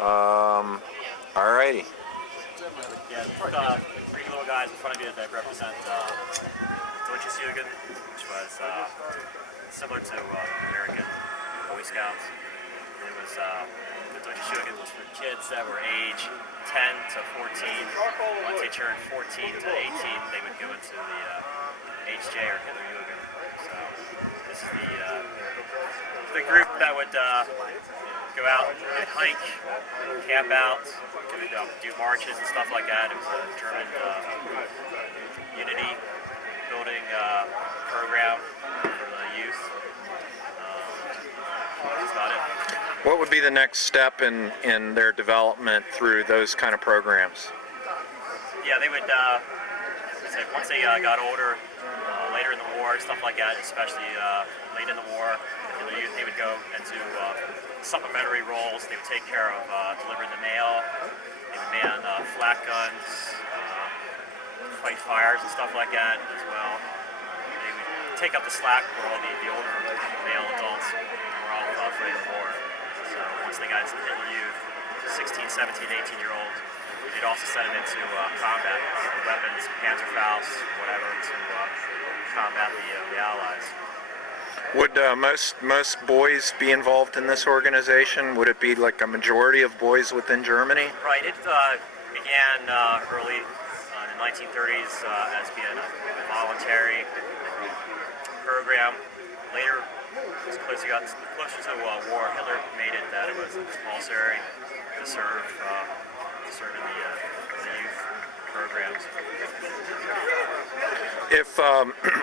Alrighty. Yeah, three little guys in front of you that represent WWII, which was similar to American Boy Scouts. It was the WWII was for kids that were age 10 to 14. Once they turned 14 to 18, they would go into the HJ or Hitlerjugend. So this is the group that would go out and hike, camp out, do marches and stuff like that. It was a German unity building program for the youth. That's about it. What would be the next step in their development through those kind of programs? Yeah, they would, once they got older, later in the war, stuff like that, especially late in the war, in the youth, they would go into supplementary roles. They would take care of delivering the mail. They would man flak guns, fight fires and stuff like that as well. They would take up the slack for all the older male adults who were all fighting the war. So once they got into the Hitlerjugend, 16, 17, 18-year-olds, they'd also send them into combat, weapons, Panzerfaust, whatever, to combat the Allies. Would most boys be involved in this organization? Would it be like a majority of boys within Germany? Right. It began early in the 1930s as being a voluntary program. Later, as closer to war, Hitler made it that it was compulsory to serve in the youth programs. If,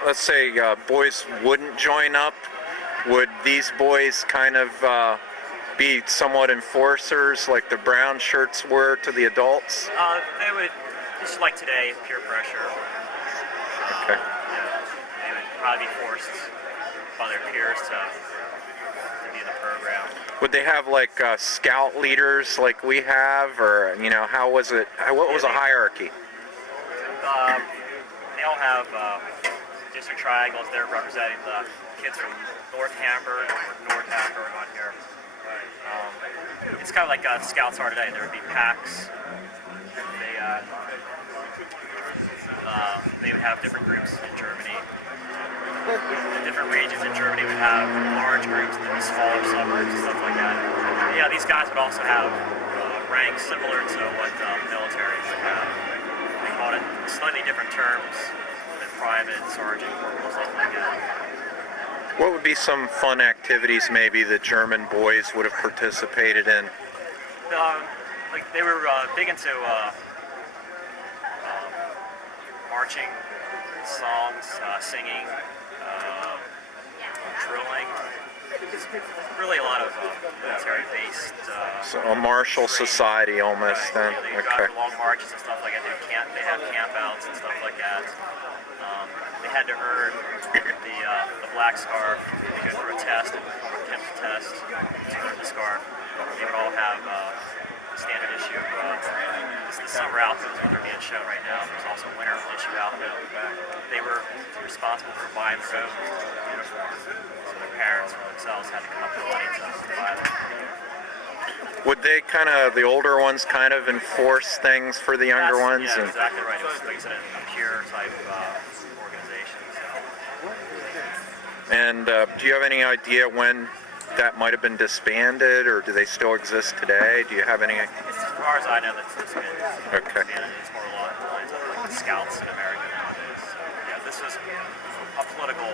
let's say, boys wouldn't join up, would these boys kind of be somewhat enforcers like the brown shirts were to the adults? They would, just like today, peer pressure. Okay. Yeah, they would probably be forced by their peers to be in the program. Would they have like scout leaders like we have, or how was it? What was the hierarchy? They all have district triangles. They're representing the kids from North Hamburg or North Hamburg on here. It's kind of like scouts are today. There would be packs. They would have different groups in Germany. Different regions in Germany would have large groups, and then smaller subgroups and stuff like that. And yeah, these guys would also have ranks similar to what the military would have. They called it slightly different terms than private, sergeant, corporal, stuff like that. What would be some fun activities maybe that German boys would have participated in? Like they were big into marching, songs, singing, drilling. It's really a lot of military-based. So a martial society almost, right, then. Yeah, they drive long marches and stuff like that. They have campouts and stuff like that. They had to earn the black scarf. They go through a test, a chemical test, to earn the scarf. They would all have standard issue. This is the summer outfit is what they're being shown right now. There's also a winter issue outfit. They were responsible for buying their own uniform. So their parents or themselves had to come up with money to buy them. Would they the older ones kind of enforce things for the younger ones? Yeah, exactly right. It was like I said, a pure type organization. So. And do you have any idea when that might have been disbanded, or do they still exist today? Do you have any? As far as I know, that's disbanded. Okay. It's more along the lines of like the Scouts in America nowadays. So, yeah, this was a political